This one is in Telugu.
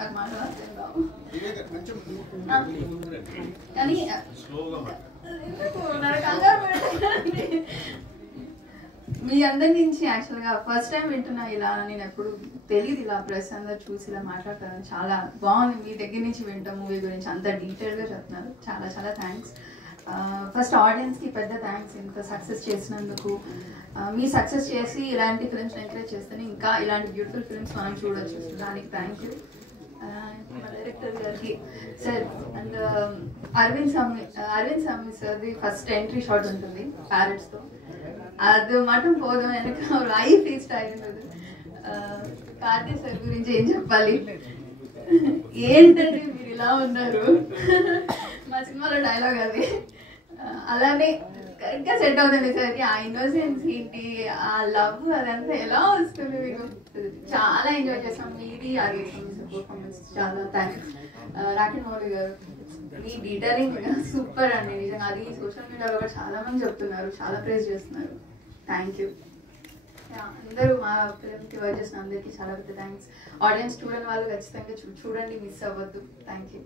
నాకు మాట్లాడుతుంది బాబు కానీ మీ అందరి నుంచి యాక్చువల్గా ఫస్ట్ టైం వింటున్నా ఇలా. నేను ఎప్పుడు తెలియదు ఇలా ప్రెస్ అందరు చూసి ఇలా మాట్లాడతాను. చాలా బాగుంది మీ దగ్గర నుంచి వింటాం మూవీ గురించి అంత డీటెయిల్గా చెప్తున్నారు. చాలా చాలా థ్యాంక్స్. ఫస్ట్ ఆడియన్స్కి పెద్ద థ్యాంక్స్ ఇంత సక్సెస్ చేసినందుకు. మీ సక్సెస్ చేసి ఇలాంటి ఫిల్మ్స్ ఎంకరేజ్ చేస్తేనే ఇంకా ఇలాంటి బ్యూటిఫుల్ ఫిల్మ్స్ మనం చూడొచ్చు. దానికి థ్యాంక్ యూ. మా డైరెక్టర్ గారికి సార్ అండ్ అరవింద్ స్వామి సార్ది ఫస్ట్ ఎంట్రీ షాట్ ఉంటుంది ప్యారెట్స్తో. అది మటం పోదాం వెనక ఐ ఫ్రీ స్టైల్ ఉంటుంది. కార్తీక్ సార్ గురించి ఏం చెప్పాలి, ఏంటంటే మీరు ఇలా ఉన్నారు మా సినిమాలో డైలాగ్ అది అలానే కరెక్ట్గా సెట్ అవుతుంది సార్. ఆ ఇన్నోసెన్స్ ఏంటి, ఆ లవ్ అదంతా ఎలా వస్తుంది మీకు. చాలా ఎంజాయ్ చేస్తాం. మీది అది పర్ఫార్మెన్స్ చాలా థ్యాంక్స్. రాకేష్ మౌలి గారు మీ డీటెయిలింగ్ సూపర్ అండి నిజంగా. అది సోషల్ మీడియాలో కూడా చాలా మంది చెప్తున్నారు, చాలా ప్రేజ్ చేస్తున్నారు. Thank you. అందరూ మా ఫిల్మ్కి వర్క్ చేసిన అందరికీ చాలా పెద్ద థ్యాంక్స్. ఆడియన్స్ చూడని వాళ్ళు ఖచ్చితంగా చూడండి, మిస్ అవ్వద్దు. Thank you.